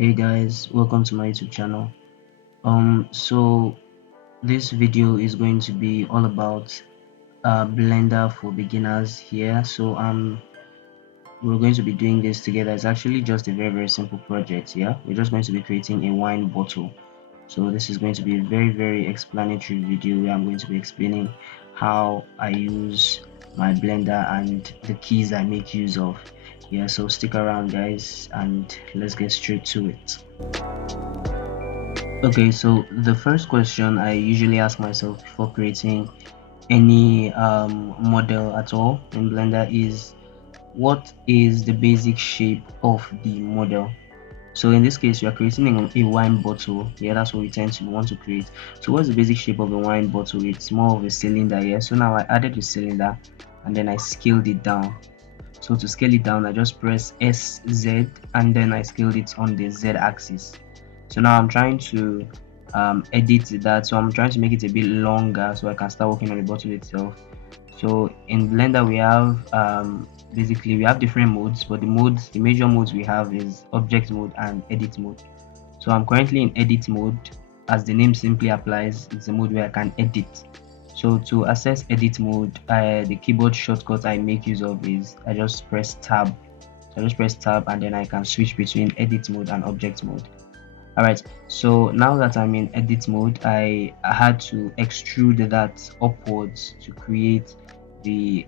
Hey guys, welcome to my YouTube channel. So this video is going to be all about Blender for beginners here. We're going to be doing this together. It's actually just a very simple project. Yeah, we're just going to be creating a wine bottle. So this is going to be a very explanatory video where I'm going to be explaining how I use my Blender and the keys I make use of. Yeah, so stick around guys and let's get straight to it. Okay, so the first question I usually ask myself before creating any model at all in Blender is what is the basic shape of the model? So in this case, you are creating a wine bottle. Yeah, that's what we tend to want to create. So what's the basic shape of a wine bottle? It's more of a cylinder. Yeah, so now I added the cylinder and then I scaled it down. So to scale it down, I just press SZ and then I scaled it on the Z axis. So now I'm trying to edit that. So I'm trying to make it a bit longer so I can start working on the bottle itself. So in Blender we have basically we have different modes, but the major modes we have is object mode and edit mode. So I'm currently in edit mode. As the name simply applies, it's a mode where I can edit. So to access edit mode, the keyboard shortcut I make use of is I just press tab. So I just press tab and then I can switch between edit mode and object mode. Alright, so now that I'm in edit mode, I had to extrude that upwards to create the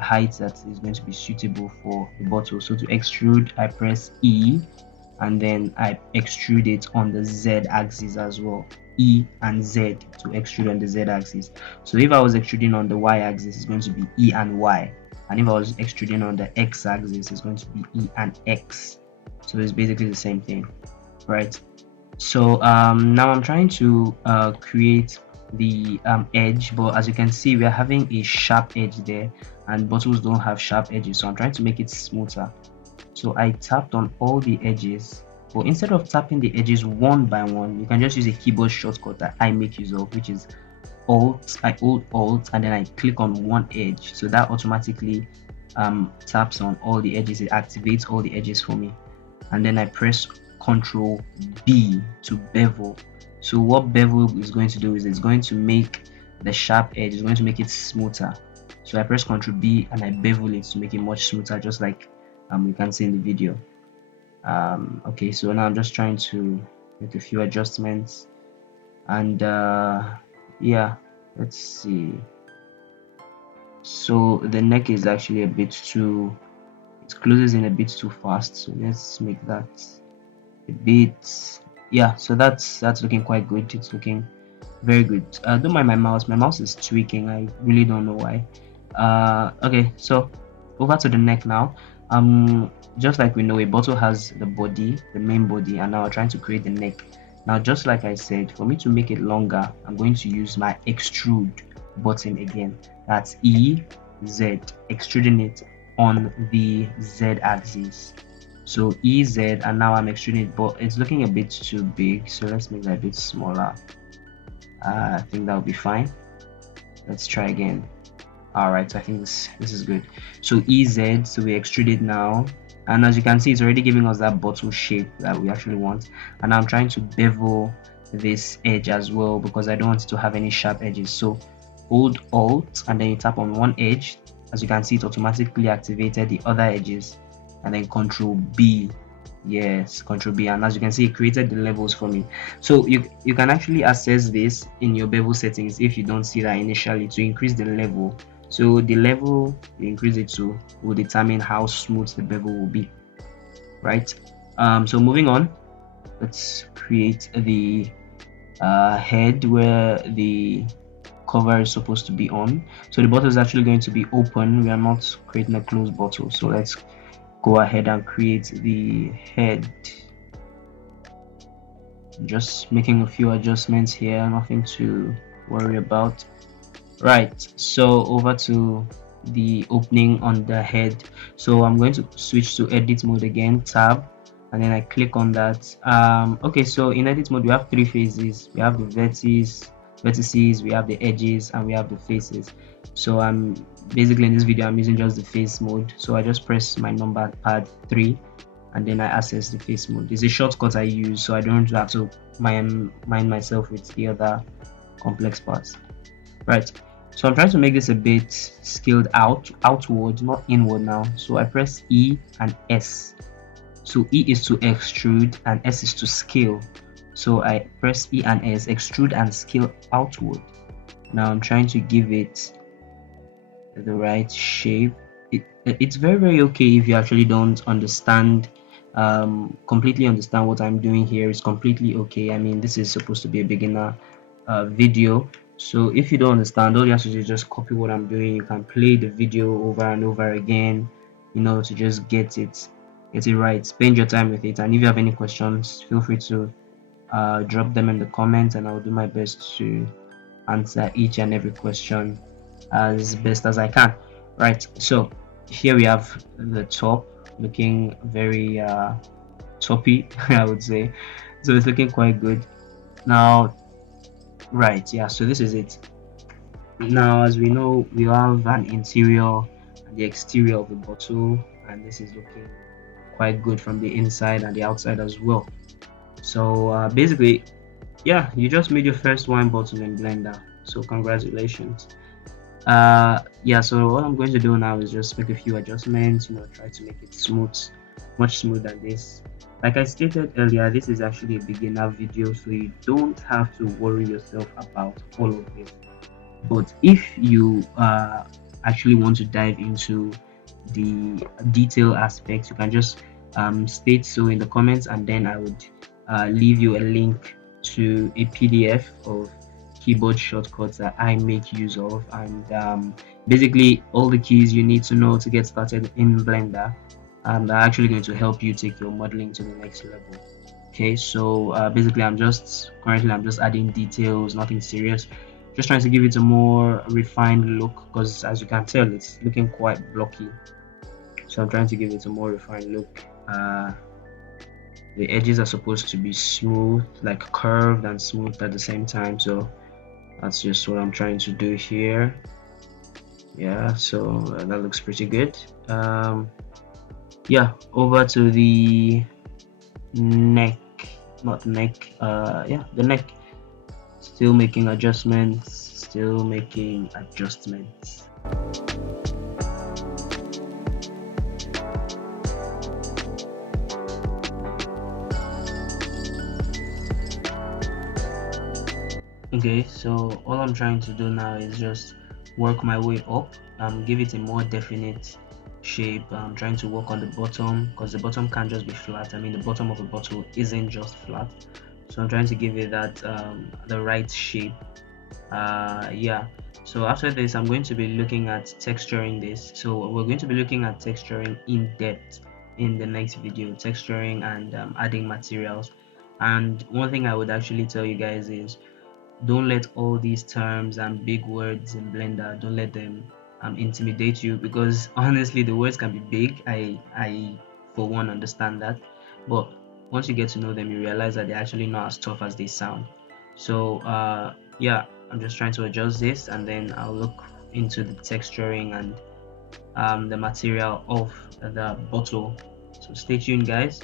height that is going to be suitable for the bottle. So to extrude, I press E and then I extrude it on the Z axis as well. E and Z to extrude on the Z axis. So if I was extruding on the Y axis, it's going to be E and Y. And if I was extruding on the X axis, it's going to be E and X. So it's basically the same thing, right? So now I'm trying to create the edge, but as you can see, we are having a sharp edge there, and bottles don't have sharp edges. So I'm trying to make it smoother. So I tapped on all the edges, but instead of tapping the edges one by one, you can just use a keyboard shortcut that I make use of, which is Alt. I hold Alt and then I click on one edge. So that automatically taps on all the edges. It activates all the edges for me, and then I press Ctrl B to bevel. So what bevel is going to do is it's going to make the sharp edge, it's going to make it smoother. So I press Ctrl B and I bevel it to make it much smoother, just like you can see in the video. Okay, so now I'm just trying to make a few adjustments, and yeah, let's see. So the neck is actually a bit too, it closes in a bit too fast, so let's make that a bit, yeah. So that's looking quite good. It's looking very good. Don't mind my mouse is tweaking. I really don't know why. Okay, so over to the neck now. Just like we know, a bottle has the body, the main body, and now we're trying to create the neck. Now just like I said, for me to make it longer, I'm going to use my extrude button again. That's E Z, extruding it on the Z axis. So EZ, and now I'm extruding it, but it's looking a bit too big, so let's make that a bit smaller. I think that'll be fine. Let's try again. All right, so I think this is good. So EZ, so we extrude it now, and as you can see, it's already giving us that bottle shape that we actually want. And I'm trying to bevel this edge as well because I don't want it to have any sharp edges. So hold Alt and then you tap on one edge. As you can see, it automatically activated the other edges, and then Control B. Yes, Control B, and as you can see, it created the levels for me. So you can actually access this in your bevel settings if you don't see that initially, to increase the level. So the level you increase it to will determine how smooth the bevel will be, right? So moving on, let's create the head where the cover is supposed to be on. So the bottle is actually going to be open. We are not creating a closed bottle. So let's go ahead and create the head. Just making a few adjustments here, nothing to worry about. Right, so over to the opening on the head. So I'm going to switch to edit mode again, tab, and then I click on that. Okay, so in edit mode we have three phases. We have the vertices, we have the edges, and we have the faces. So I'm basically in this video I'm using just the face mode. So I just press my number pad 3 and then I access the face mode. It's a shortcut I use, so I don't have to mind myself with the other complex parts. Right. So I'm trying to make this a bit scaled outward, not inward now. So I press E and S. So E is to extrude and S is to scale. So I press E and S, extrude and scale outward. Now I'm trying to give it the right shape. It's very okay if you actually don't understand completely understand what I'm doing here. It's completely okay. I mean, this is supposed to be a beginner video, so if you don't understand, all you have to do is just copy what I'm doing. You can play the video over and over again, to just get it right. Spend your time with it, and if you have any questions, feel free to drop them in the comments, and I'll do my best to answer each and every question as best as I can. Right, so here we have the top looking very toppy, I would say. So it's looking quite good. Now, right, yeah, so this is it. Now, as we know, we have an interior and the exterior of the bottle, and this is looking quite good from the inside and the outside as well. So basically, yeah, you just made your first wine bottle in Blender, so congratulations. Yeah, so what I'm going to do now is just make a few adjustments, try to make it smooth, much smoother than this. Like I stated earlier, this is actually a beginner video, so you don't have to worry yourself about all of this. But if you actually want to dive into the detail aspects, you can just state so in the comments, and then I would leave you a link to a PDF of keyboard shortcuts that I make use of, and basically all the keys you need to know to get started in Blender, and are actually going to help you take your modeling to the next level. Okay, so basically I'm just adding details, nothing serious, just trying to give it a more refined look, because as you can tell, it's looking quite blocky. So I'm trying to give it a more refined look. The edges are supposed to be smooth, like curved and smooth at the same time, so that's just what I'm trying to do here. Yeah, so that looks pretty good. Yeah, over to the neck, not neck, yeah, the neck. Still making adjustments. Okay, so all I'm trying to do now is just work my way up, give it a more definite shape. I'm trying to work on the bottom, because the bottom can't just be flat. I mean, the bottom of the bottle isn't just flat, so I'm trying to give it that the right shape. Yeah, so after this I'm going to be looking at texturing this. So we're going to be looking at texturing in depth in the next video, texturing and adding materials. And one thing I would actually tell you guys is, don't let all these terms and big words in Blender, don't let them intimidate you, because honestly the words can be big. I for one understand that, but once you get to know them, you realize that they're actually not as tough as they sound. So yeah, I'm just trying to adjust this, and then I'll look into the texturing and the material of the bottle. So stay tuned, guys.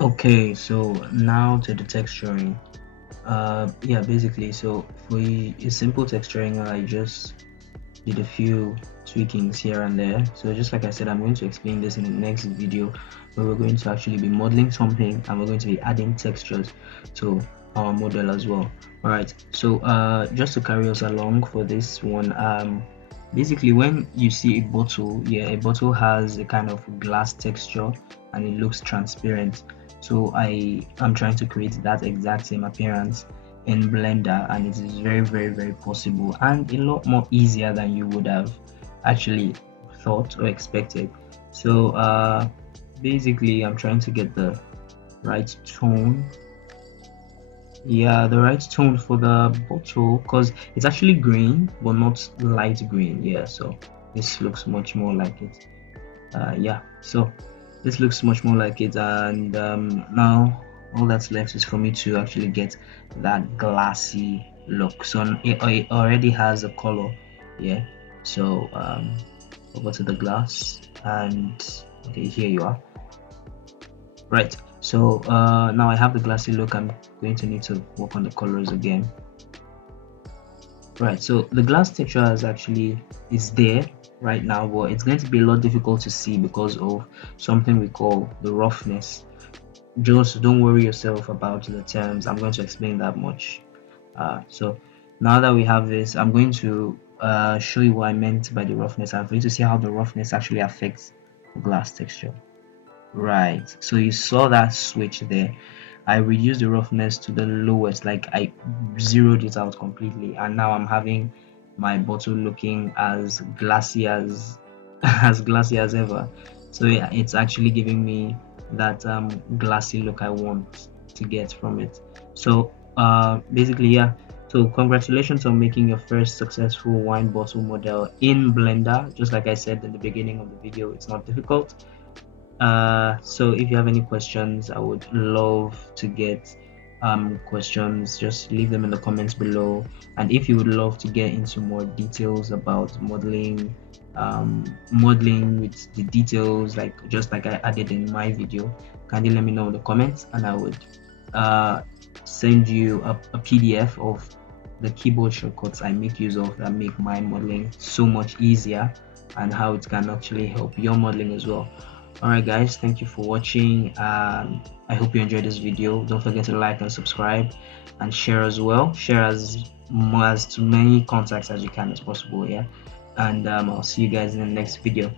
Okay, so now to the texturing. Yeah, basically, so for a simple texturing, I just did a few tweakings here and there. So just like I said, I'm going to explain this in the next video, where we're going to actually be modeling something and we're going to be adding textures to our model as well. All right, so just to carry us along for this one, basically when you see a bottle, yeah, a bottle has a kind of glass texture and it looks transparent. So I am trying to create that exact same appearance in Blender, and it is very possible and a lot more easier than you would have actually thought or expected. So basically I'm trying to get the right tone, yeah, the right tone for the bottle, because it's actually green but not light green. Yeah, so this looks much more like it. Yeah, so this looks much more like it. And now all that's left is for me to actually get that glassy look. So it already has a color, yeah. So over to the glass, and okay, here you are. Right, so now I have the glassy look. I'm going to need to work on the colors again. Right, so the glass texture is there right now, but it's going to be a lot difficult to see because of something we call the roughness. Just don't worry yourself about the terms. I'm going to explain that much. So now that we have this, I'm going to show you what I meant by the roughness. I'm going to see how the roughness actually affects the glass texture. Right, so you saw that switch there. I reduced the roughness to the lowest, like I zeroed it out completely, and now I'm having my bottle looking as glassy as as glassy as ever. So yeah, it's actually giving me that glassy look I want to get from it. So basically, yeah. So congratulations on making your first successful wine bottle model in Blender. Just like I said in the beginning of the video, it's not difficult. So if you have any questions, I would love to get questions. Just leave them in the comments below. And if you would love to get into more details about modeling with the details, like just like I added in my video, kindly let me know in the comments, and I would uh, send you a PDF of the keyboard shortcuts I make use of that make my modeling so much easier, and how it can actually help your modeling as well. Alright guys, thank you for watching. I hope you enjoyed this video. Don't forget to like and subscribe, and share as well. Share as to many contacts as you can as possible, yeah. And I'll see you guys in the next video.